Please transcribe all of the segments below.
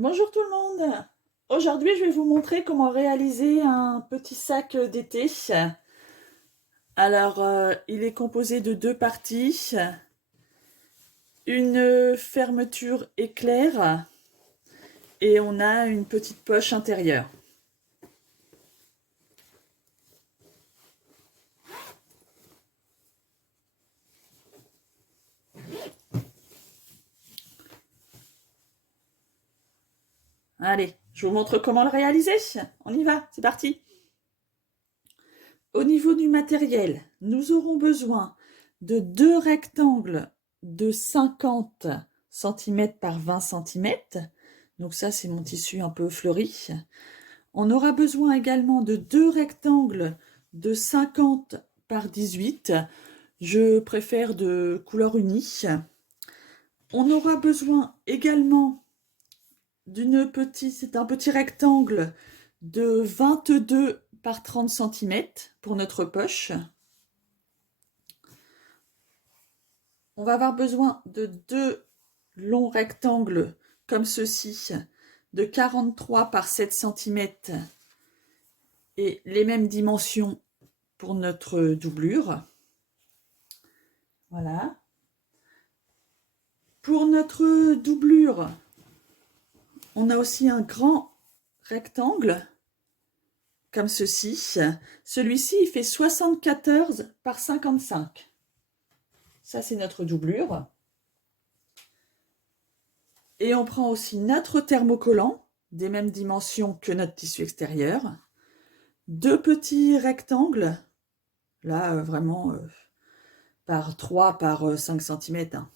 Bonjour tout le monde! Aujourd'hui, je vais vous montrer comment réaliser un petit sac d'été. Alors, il est composé de deux parties. Une fermeture éclair et on a une petite poche intérieure. Allez, je vous montre comment le réaliser. On y va, c'est parti! Au niveau du matériel, nous aurons besoin de deux rectangles de 50 cm par 20 cm. Donc ça, c'est mon tissu un peu fleuri. On aura besoin également de deux rectangles de 50 par 18. Je préfère de couleur unie. On aura besoin également d'un petit rectangle de 22 par 30 cm pour notre poche. On va avoir besoin de deux longs rectangles comme ceci, de 43 par 7 cm et les mêmes dimensions pour notre doublure. Voilà. Pour notre doublure, on a aussi un grand rectangle comme ceci. Celui-ci, il fait 74 par 55. Ça, c'est notre doublure. Et on prend aussi notre thermocollant, des mêmes dimensions que notre tissu extérieur. Deux petits rectangles, là, vraiment, par 3 par 5 cm.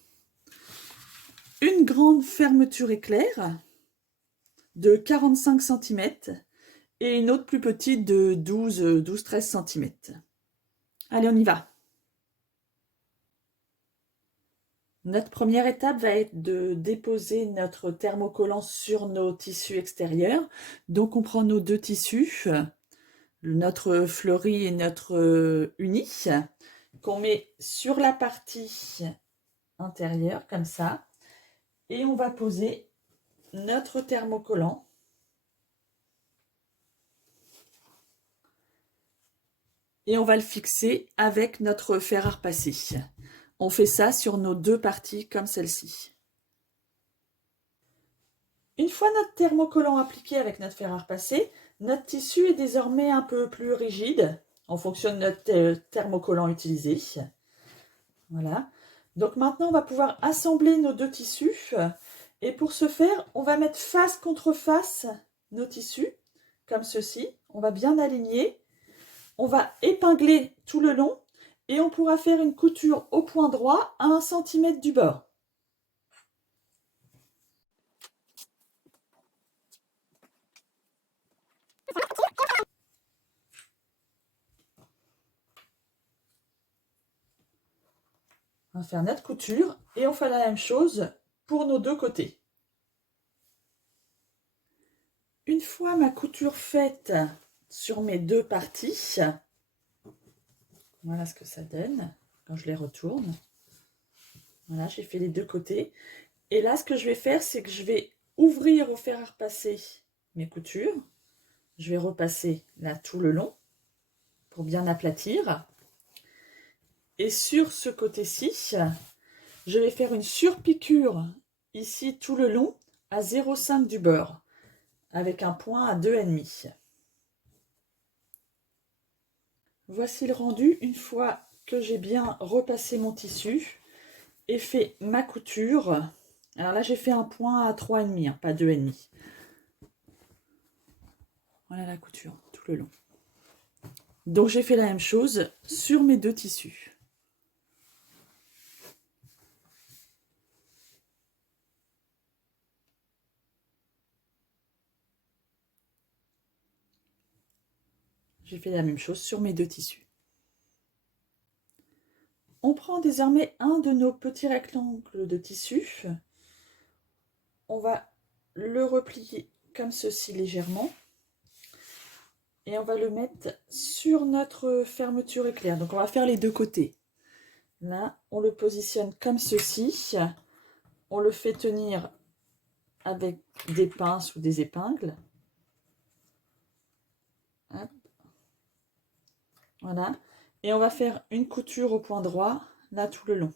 Une grande fermeture éclair de 45 cm et une autre plus petite de 12-13 cm. Allez, on y va. Notre première étape va être de déposer notre thermocollant sur nos tissus extérieurs. Donc, on prend nos deux tissus, notre fleuri et notre uni, qu'on met sur la partie intérieure, comme ça. Et on va poser notre thermocollant. Et on va le fixer avec notre fer à repasser. On fait ça sur nos deux parties comme celle-ci. Une fois notre thermocollant appliqué avec notre fer à repasser, notre tissu est désormais un peu plus rigide en fonction de notre thermocollant utilisé. Voilà. Donc maintenant, on va pouvoir assembler nos deux tissus. Et pour ce faire, on va mettre face contre face nos tissus, comme ceci. On va bien aligner. On va épingler tout le long et on pourra faire une couture au point droit à 1 cm du bord. On va faire notre couture et on fait la même chose pour nos deux côtés. Une fois ma couture faite sur mes deux parties, voilà ce que ça donne quand je les retourne. Voilà, j'ai fait les deux côtés. Et là, ce que je vais faire, c'est que je vais ouvrir au fer à repasser mes coutures. Je vais repasser là tout le long pour bien aplatir. Et sur ce côté-ci, je vais faire une surpiqûre ici tout le long à 0,5 du bord avec un point à 2,5. Voici le rendu une fois que j'ai bien repassé mon tissu et fait ma couture. Alors là, j'ai fait un point à 3,5, hein, pas 2,5. Voilà la couture tout le long. Donc j'ai fait la même chose sur mes deux tissus. J'ai fait la même chose sur mes deux tissus. On prend désormais un de nos petits rectangles de tissu. On va le replier comme ceci légèrement. Et on va le mettre sur notre fermeture éclair. Donc on va faire les deux côtés. Là, on le positionne comme ceci. On le fait tenir avec des pinces ou des épingles. Hop. Voilà. Et on va faire une couture au point droit, là, tout le long.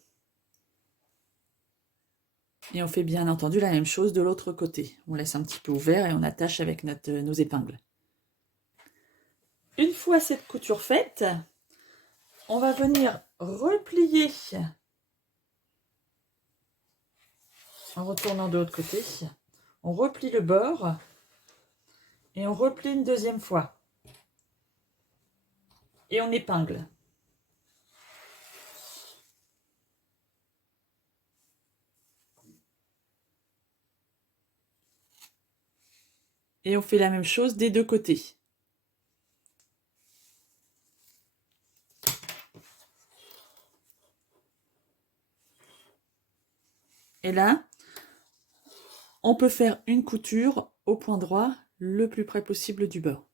Et on fait bien entendu la même chose de l'autre côté. On laisse un petit peu ouvert et on attache avec nos épingles. Une fois cette couture faite, on va venir replier en retournant de l'autre côté. On replie le bord et on replie une deuxième fois. Et on épingle. Et on fait la même chose des deux côtés. Et là, on peut faire une couture au point droit le plus près possible du bord.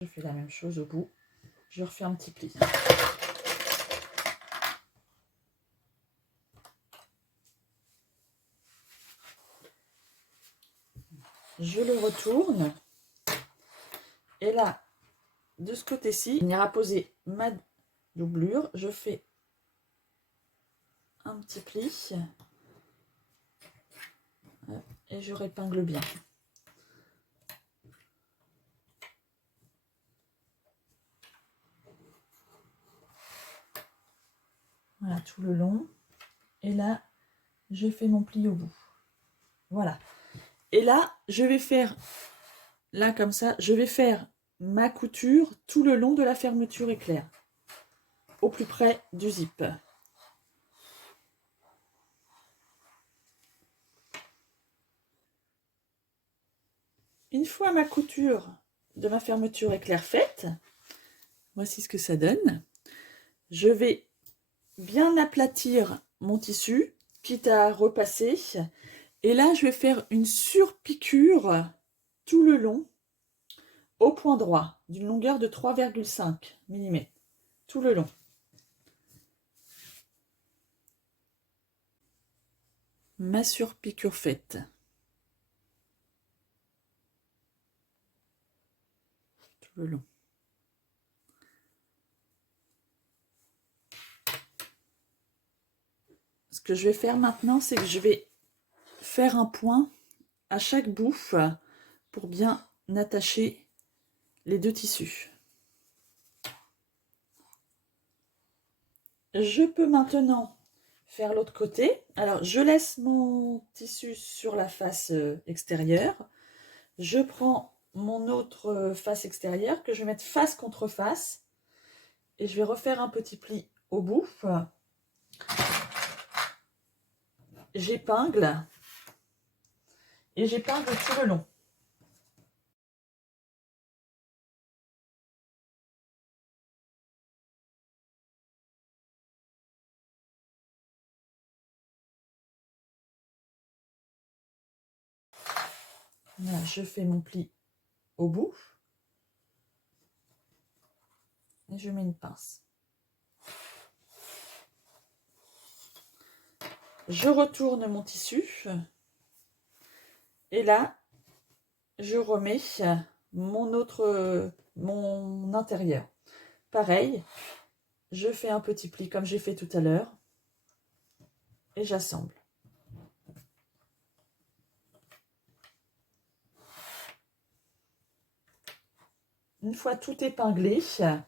Je fais la même chose au bout. Je refais un petit pli. Je le retourne. Et là, de ce côté-ci, on ira poser ma doublure. Je fais un petit pli. Et je répingle bien. Voilà, tout le long. Et là, je fais mon pli au bout. Voilà. Et là, je vais faire, là comme ça, je vais faire ma couture tout le long de la fermeture éclair. Au plus près du zip. Une fois ma couture de ma fermeture éclair faite, voici ce que ça donne. Je vais bien aplatir mon tissu, quitte à repasser. Et là, je vais faire une surpiqûre tout le long, au point droit, d'une longueur de 3,5 mm, tout le long. Ma surpiqûre faite. Tout le long. Ce que je vais faire maintenant, c'est que je vais faire un point à chaque bout pour bien attacher les deux tissus. Je peux maintenant faire l'autre côté. Alors, je laisse mon tissu sur la face extérieure. Je prends mon autre face extérieure que je vais mettre face contre face. Et je vais refaire un petit pli au bout. J'épingle. Et j'épingle tout le long. Là, je fais mon pli au bout. Et je mets une pince. Je retourne mon tissu. Et là, je remets mon intérieur. Pareil, je fais un petit pli comme j'ai fait tout à l'heure. Et j'assemble. une fois tout épinglé, je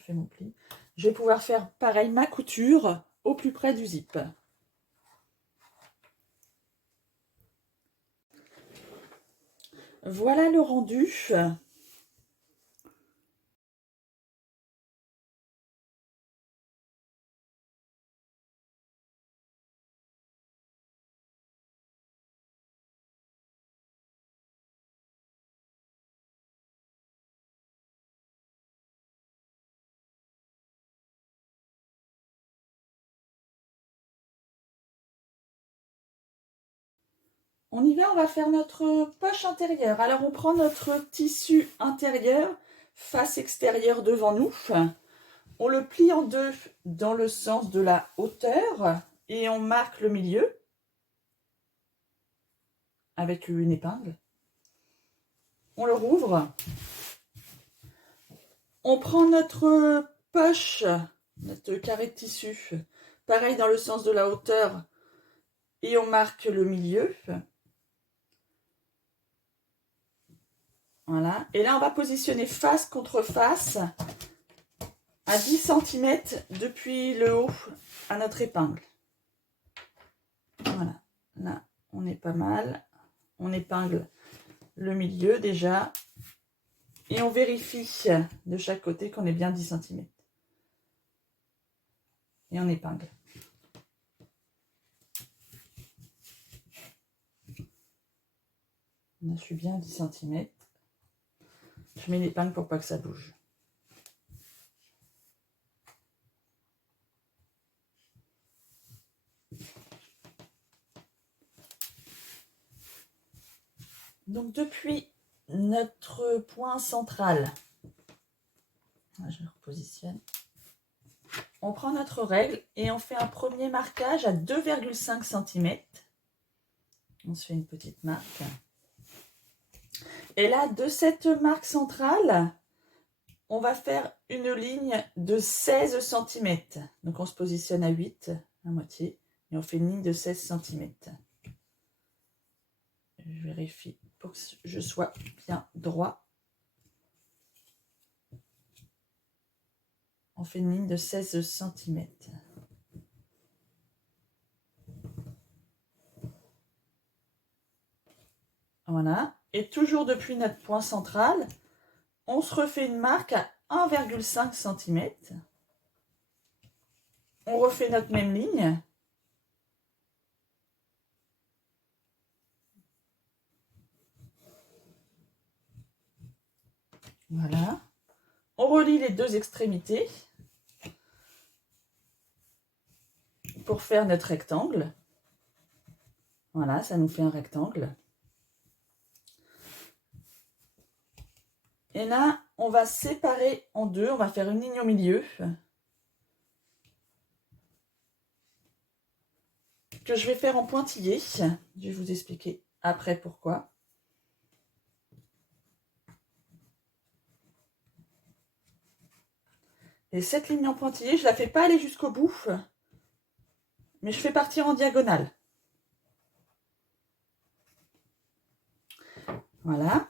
fais mon pli, je vais pouvoir faire pareil ma couture au plus près du zip. Voilà le rendu. On y va, on va faire notre poche intérieure. Alors on prend notre tissu intérieur, face extérieure devant nous. On le plie en deux dans le sens de la hauteur et on marque le milieu avec une épingle. On le rouvre. On prend notre poche, notre carré de tissu, pareil dans le sens de la hauteur et on marque le milieu. Voilà. Et là, on va positionner face contre face à 10 cm depuis le haut à notre épingle. Voilà. Là, on est pas mal. On épingle le milieu déjà. Et on vérifie de chaque côté qu'on est bien 10 cm. Et on épingle. Là, je suis bien à 10 cm. Je mets l'épingle pour pas que ça bouge. Donc depuis notre point central, je repositionne. On prend notre règle et on fait un premier marquage à 2,5 cm. On se fait une petite marque. Et là, de cette marque centrale, on va faire une ligne de 16 cm. Donc on se positionne à 8, à moitié, et on fait une ligne de 16 cm. Je vérifie pour que je sois bien droit. On fait une ligne de 16 cm. Voilà. Et toujours depuis notre point central, on se refait une marque à 1,5 cm. On refait notre même ligne. Voilà. On relie les deux extrémités pour faire notre rectangle. Voilà, ça nous fait un rectangle. Et là, on va séparer en deux. On va faire une ligne au milieu. Que je vais faire en pointillé. Je vais vous expliquer après pourquoi. Et cette ligne en pointillé, je ne la fais pas aller jusqu'au bout, mais je fais partir en diagonale. Voilà.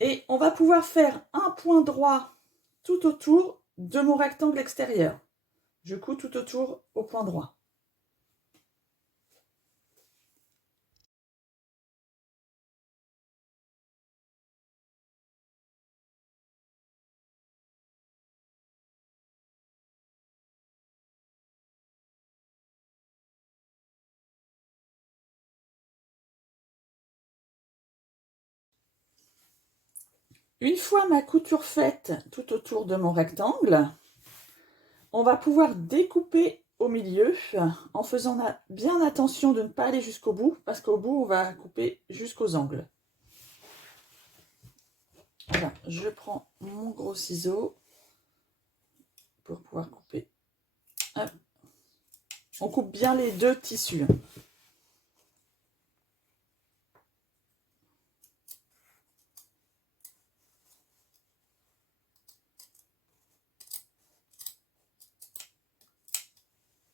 Et on va pouvoir faire un point droit tout autour de mon rectangle extérieur. Je couds tout autour au point droit. Une fois ma couture faite tout autour de mon rectangle, on va pouvoir découper au milieu en faisant bien attention de ne pas aller jusqu'au bout, parce qu'au bout, on va couper jusqu'aux angles. Voilà, je prends mon gros ciseau pour pouvoir couper. Hop. On coupe bien les deux tissus.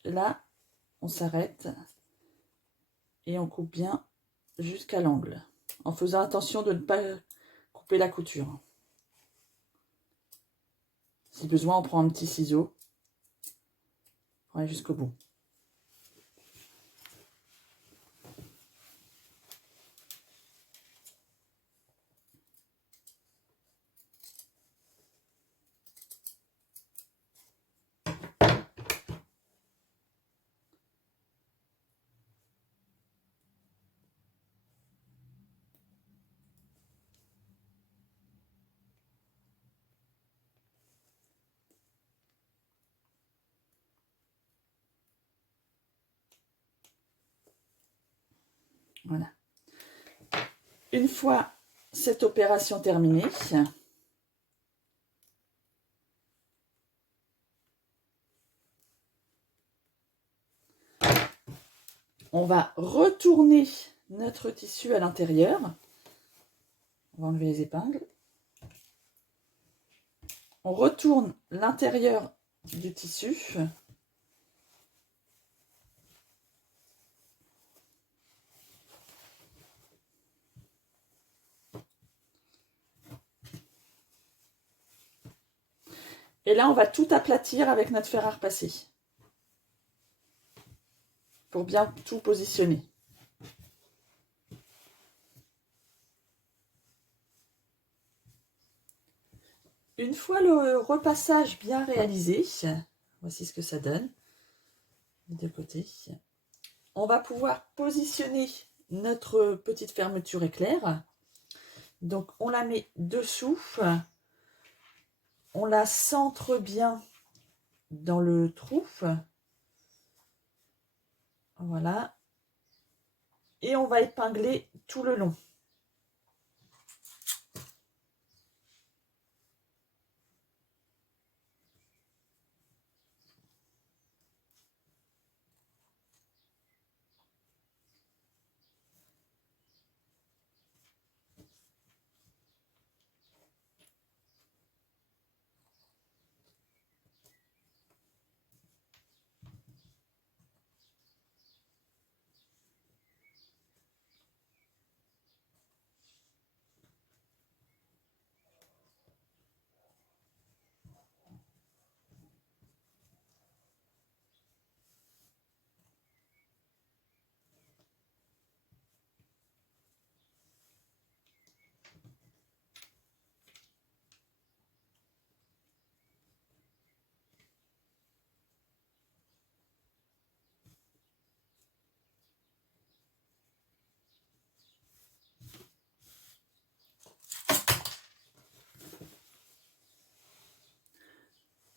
Là, on s'arrête et on coupe bien jusqu'à l'angle. en faisant attention de ne pas couper la couture. Si besoin, on prend un petit ciseau pour aller jusqu'au bout. Voilà. Une fois cette opération terminée, on va retourner notre tissu à l'intérieur. On va enlever les épingles. On retourne l'intérieur du tissu. Et là, on va tout aplatir avec notre fer à repasser. Pour bien tout positionner. Une fois le repassage bien réalisé, voici ce que ça donne des deux côtés. On va pouvoir positionner notre petite fermeture éclair. Donc on la met dessous, on la centre bien dans le trou. Voilà. Et on va épingler tout le long.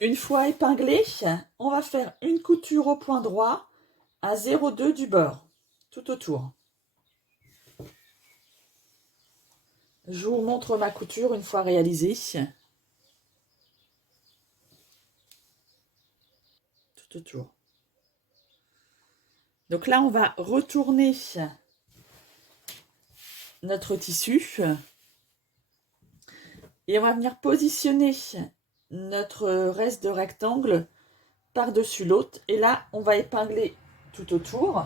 Une fois épinglé, on va faire une couture au point droit à 0,2 du bord, tout autour. Je vous montre ma couture une fois réalisée. Tout autour. Donc là, on va retourner notre tissu et on va venir positionner notre reste de rectangle par-dessus l'autre. Et là, on va épingler tout autour.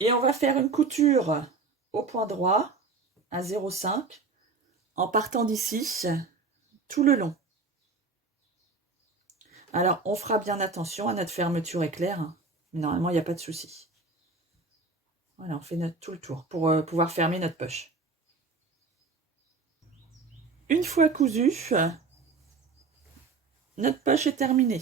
Et on va faire une couture au point droit à 0,5 en partant d'ici tout le long. Alors, on fera bien attention à notre fermeture éclair. Mais normalement, il n'y a pas de souci. Voilà, on fait tout le tour pour pouvoir fermer notre poche. Une fois cousu, notre poche est terminée.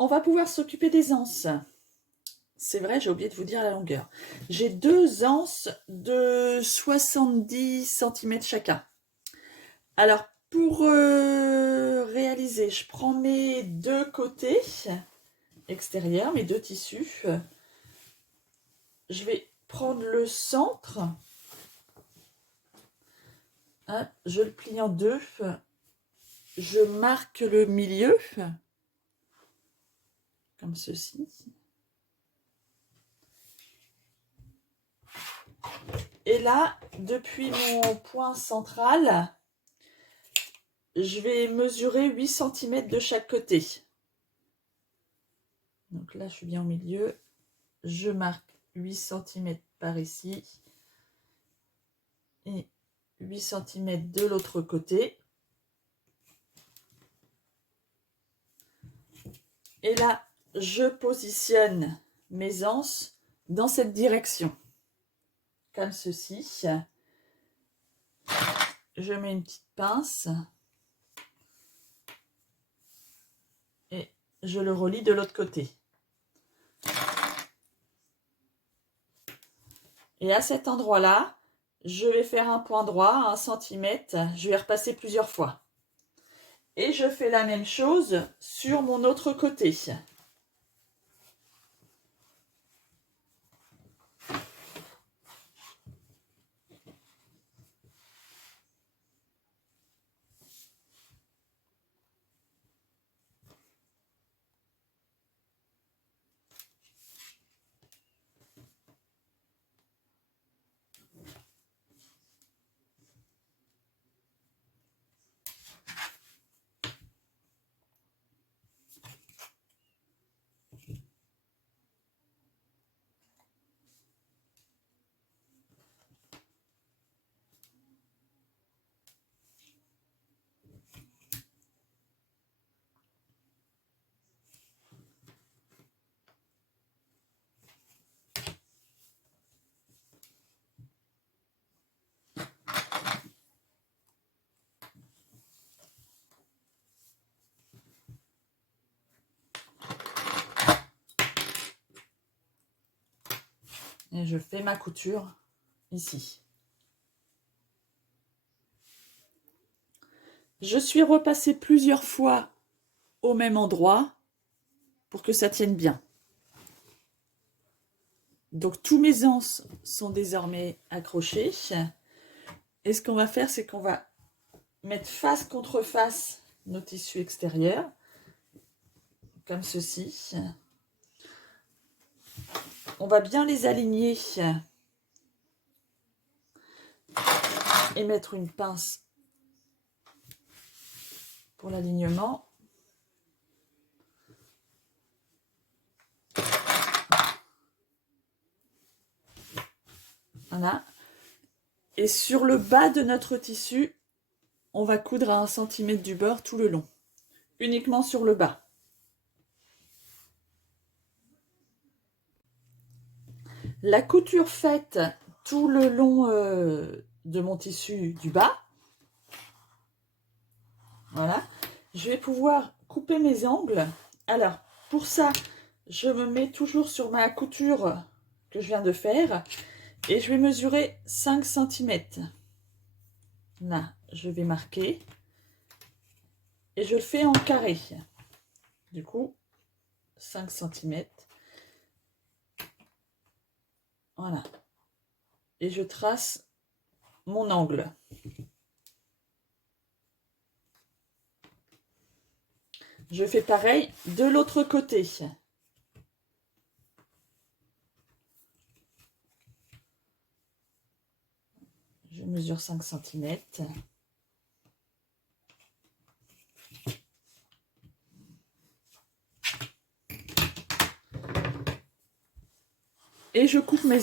On va pouvoir s'occuper des anses. C'est vrai, j'ai oublié de vous dire la longueur. J'ai 2 anses de 70 cm chacun. Alors, Pour réaliser, je prends mes deux côtés extérieurs, mes deux tissus. Je vais prendre le centre. Hein, je le plie en deux. Je marque le milieu, comme ceci. Et là, depuis mon point central, je vais mesurer 8 cm de chaque côté. Donc là, je suis bien au milieu. Je marque 8 cm par ici. Et 8 cm de l'autre côté. Et là, je positionne mes anses dans cette direction. Comme ceci. Je mets une petite pince. Et je le relie de l'autre côté. Et à cet endroit-là, je vais faire un point droit, 1 cm. Je vais repasser plusieurs fois. Et je fais la même chose sur mon autre côté. Et je fais ma couture ici. Je suis repassée plusieurs fois au même endroit pour que ça tienne bien. Donc tous mes anses sont désormais accrochés. Et ce qu'on va faire, c'est qu'on va mettre face contre face nos tissus extérieurs, comme ceci. On va bien les aligner et mettre une pince pour l'alignement. Voilà. Et sur le bas de notre tissu, on va coudre à 1 cm du bord tout le long. Uniquement sur le bas. La couture faite tout le long de mon tissu du bas. Voilà. Je vais pouvoir couper mes angles. Alors, pour ça, je me mets toujours sur ma couture que je viens de faire. Et je vais mesurer 5 cm. Là, je vais marquer. Et je le fais en carré. Du coup, 5 cm. Voilà. Et je trace mon angle. Je fais pareil de l'autre côté. Je mesure 5 cm. Et je coupe mes...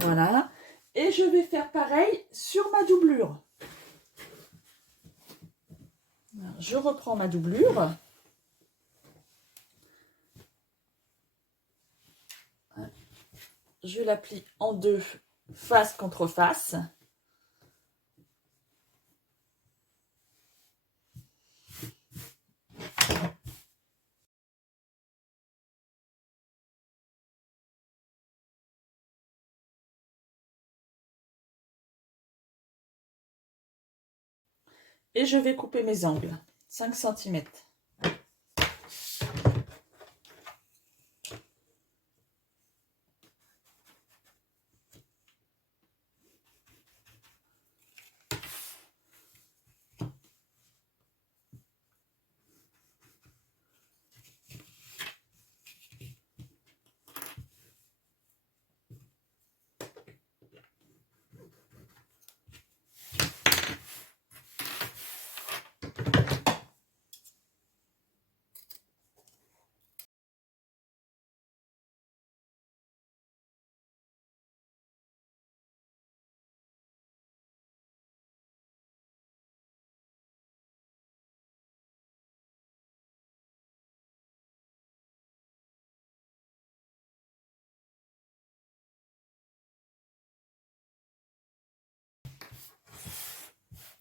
Voilà. Et je vais faire pareil sur ma doublure. Alors, je reprends ma doublure. Je la plie en deux, face contre face. Et je vais couper mes angles, 5 cm.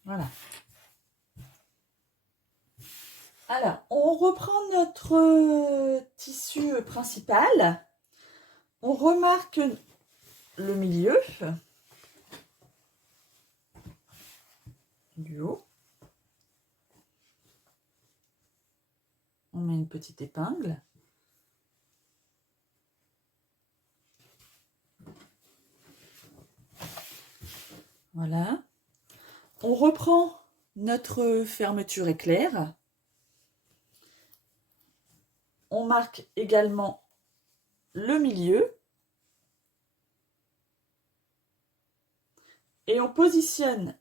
Voilà. Alors, on reprend notre tissu principal. On remarque le milieu du haut. On met une petite épingle. Voilà. On reprend notre fermeture éclair. On marque également le milieu. Et on positionne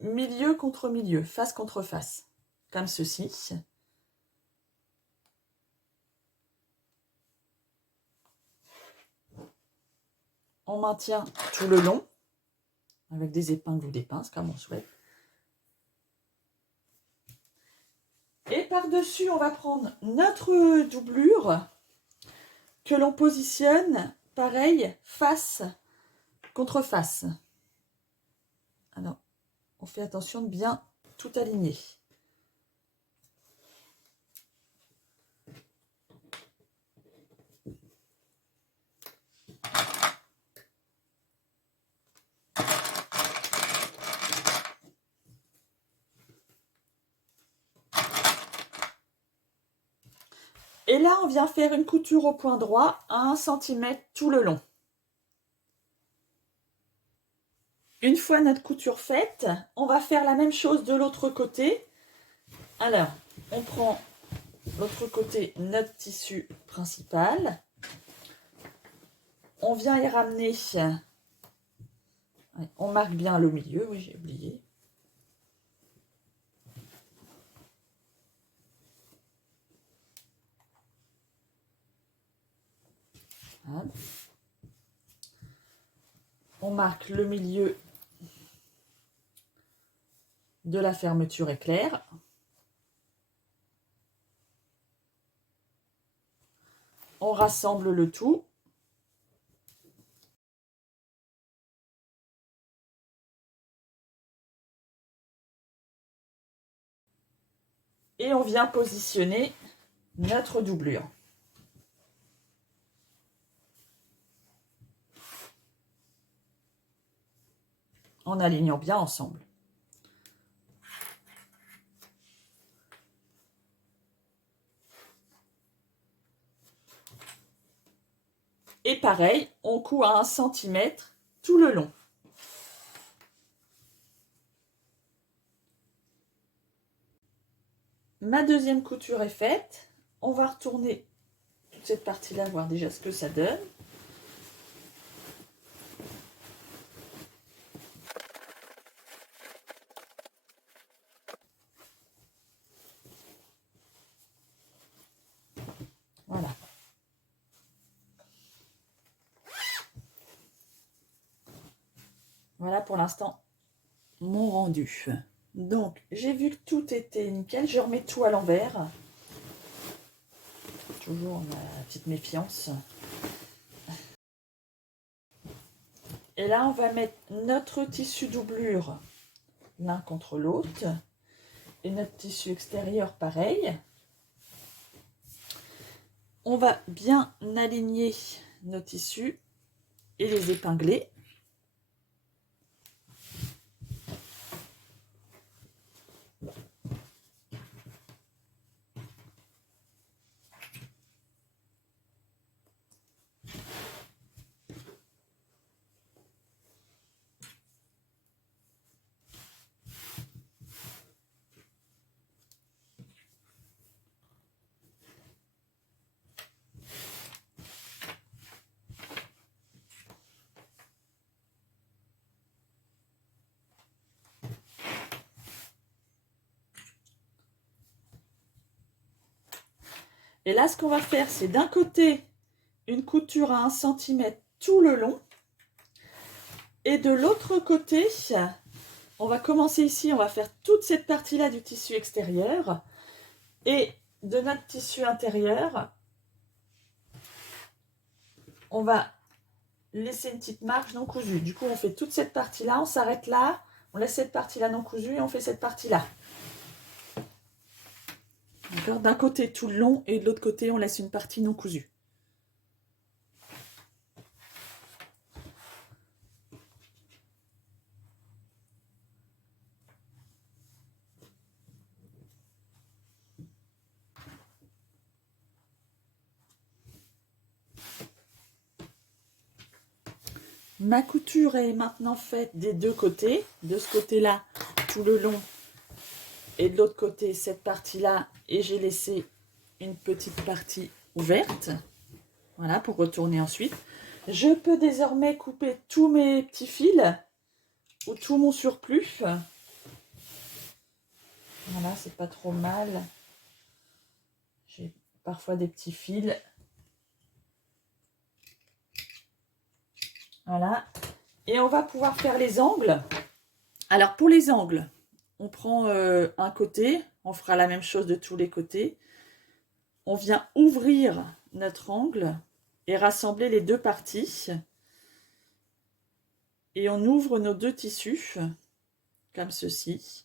milieu contre milieu, face contre face, comme ceci. On maintient tout le long, avec des épingles ou des pinces, comme on souhaite. Et par-dessus, on va prendre notre doublure que l'on positionne, pareil, face contre face. Alors, on fait attention de bien tout aligner. Et là, on vient faire une couture au point droit à 1 cm tout le long. Une fois notre couture faite, on va faire la même chose de l'autre côté. Alors, on prend l'autre côté, notre tissu principal. On vient y ramener. On marque bien le milieu, oui, j'ai oublié. Voilà. On marque le milieu de la fermeture éclair. On rassemble le tout. Et on vient positionner notre doublure. En alignant bien ensemble. Et pareil, on coud à 1 cm tout le long. Ma deuxième couture est faite. On va retourner toute cette partie-là, voir déjà ce que ça donne. Voilà. Voilà pour l'instant mon rendu. Donc, j'ai vu que tout était nickel. Je remets tout à l'envers. Toujours ma petite méfiance. Et là, on va mettre notre tissu doublure l'un contre l'autre. Et notre tissu extérieur, pareil. On va bien aligner nos tissus et les épingler. Et là, ce qu'on va faire, c'est d'un côté, une couture à 1 cm tout le long. Et de l'autre côté, on va commencer ici, on va faire toute cette partie-là du tissu extérieur. Et de notre tissu intérieur, on va laisser une petite marge non cousue. Du coup, on fait toute cette partie-là, on s'arrête là, on laisse cette partie-là non cousue et on fait cette partie-là. D'accord ? D'un côté tout le long et de l'autre côté, on laisse une partie non cousue. Ma couture est maintenant faite des deux côtés. De ce côté-là, tout le long. Et de l'autre côté, cette partie-là. Et j'ai laissé une petite partie ouverte. Voilà, pour retourner ensuite. Je peux désormais couper tous mes petits fils. Ou tout mon surplus. Voilà, c'est pas trop mal. J'ai parfois des petits fils. Voilà. Et on va pouvoir faire les angles. Alors, pour les angles, on prend un côté. On fera la même chose de tous les côtés. On vient ouvrir notre angle et rassembler les deux parties. Et on ouvre nos deux tissus, comme ceci.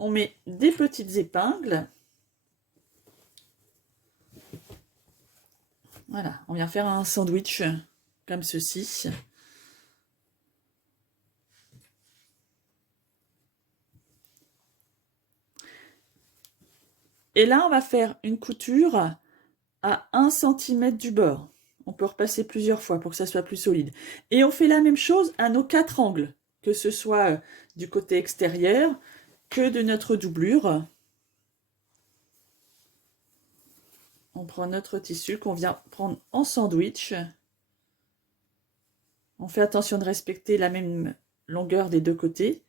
On met des petites épingles. Voilà, on vient faire un sandwich, comme ceci. Et là, on va faire une couture à 1 cm du bord. On peut repasser plusieurs fois pour que ça soit plus solide. Et on fait la même chose à nos 4 angles, que ce soit du côté extérieur que de notre doublure. On prend notre tissu qu'on vient prendre en sandwich. On fait attention de respecter la même longueur des deux côtés.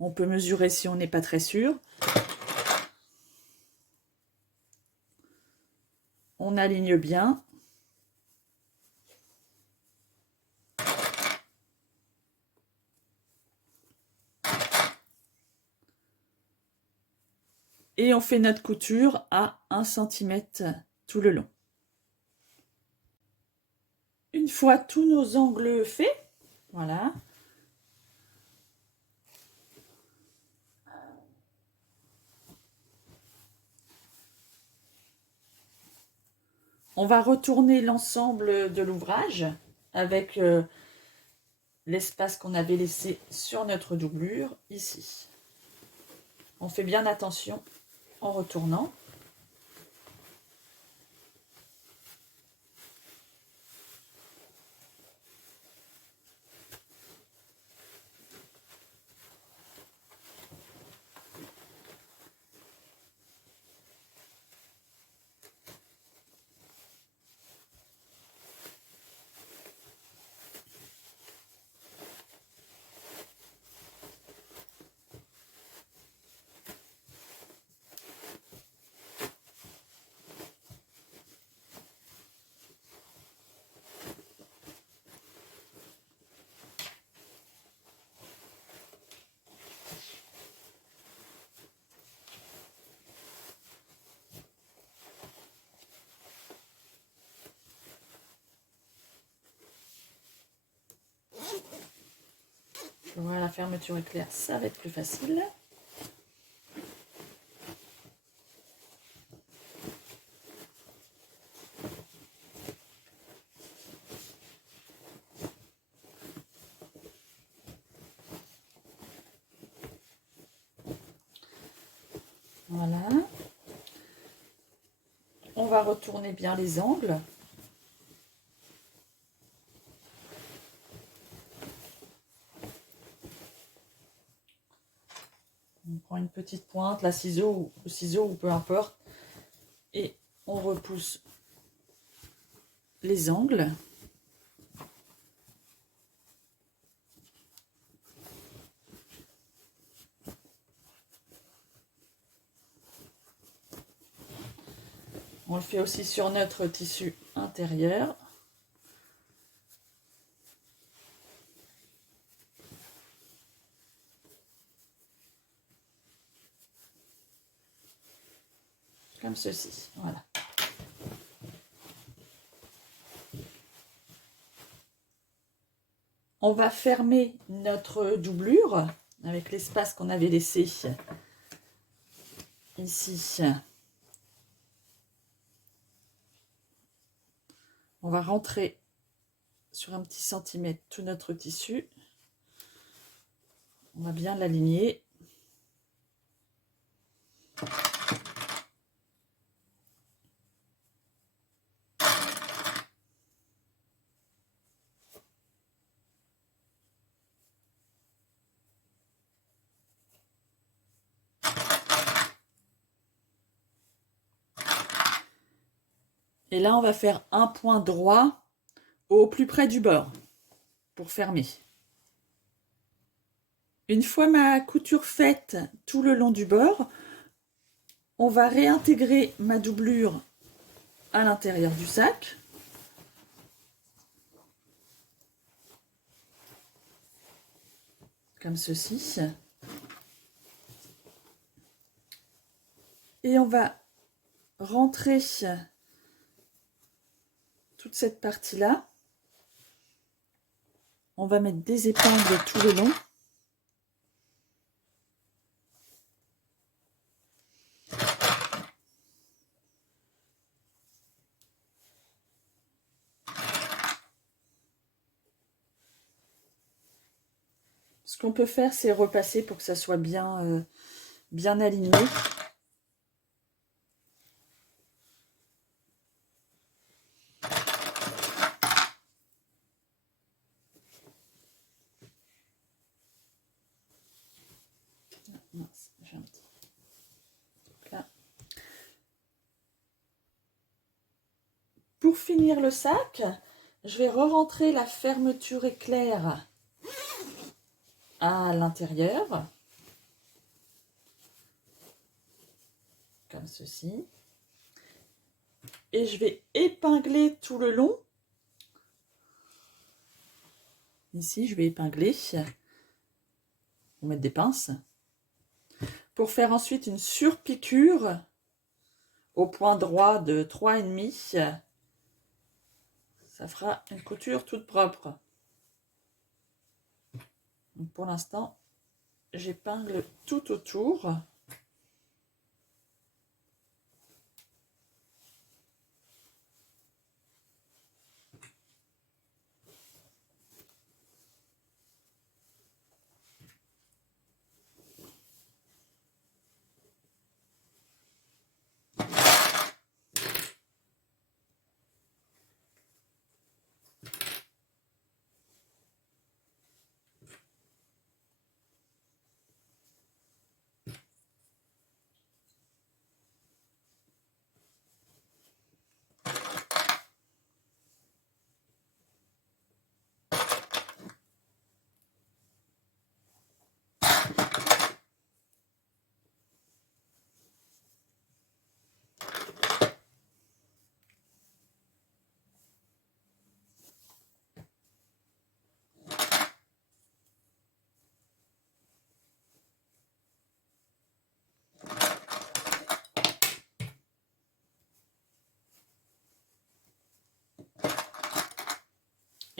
On peut mesurer si on n'est pas très sûr. On aligne bien. Et on fait notre couture à 1 cm tout le long. Une fois tous nos angles faits, voilà. On va retourner l'ensemble de l'ouvrage avec l'espace qu'on avait laissé sur notre doublure ici. On fait bien attention en retournant. Voilà, fermeture éclair, ça va être plus facile. Voilà. On va retourner bien les angles. On prend une petite pointe, la ciseau ou peu importe, et on repousse les angles. On le fait aussi sur notre tissu intérieur. Comme ceci, voilà. On va fermer notre doublure avec l'espace qu'on avait laissé ici. On va rentrer sur un petit centimètre tout notre tissu. On va bien l'aligner. Et là, on va faire un point droit au plus près du bord pour fermer. Une fois ma couture faite tout le long du bord, on va réintégrer ma doublure à l'intérieur du sac. Comme ceci. Et on va rentrer toute cette partie-là. On va mettre des épingles tout le long. Ce qu'on peut faire, c'est repasser pour que ça soit bien, bien aligné. Mince, j'ai un petit truc là. Pour finir le sac, je vais re-rentrer la fermeture éclair à l'intérieur. Comme ceci. Et je vais épingler tout le long. Ici, je vais épingler. On va mettre des pinces. Pour faire ensuite une surpiqûre au point droit de 3,5. Ça fera une couture toute propre. Donc pour l'instant, j'épingle tout autour.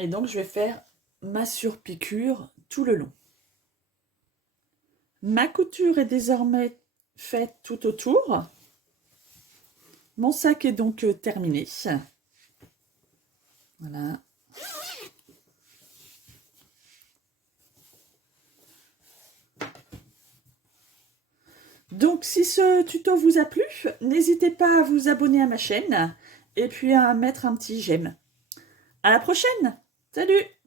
Et donc, je vais faire ma surpiqûre tout le long. Ma couture est désormais faite tout autour. Mon sac est donc terminé. Voilà. Donc, si ce tuto vous a plu, n'hésitez pas à vous abonner à ma chaîne et puis à mettre un petit j'aime. À la prochaine! Salut!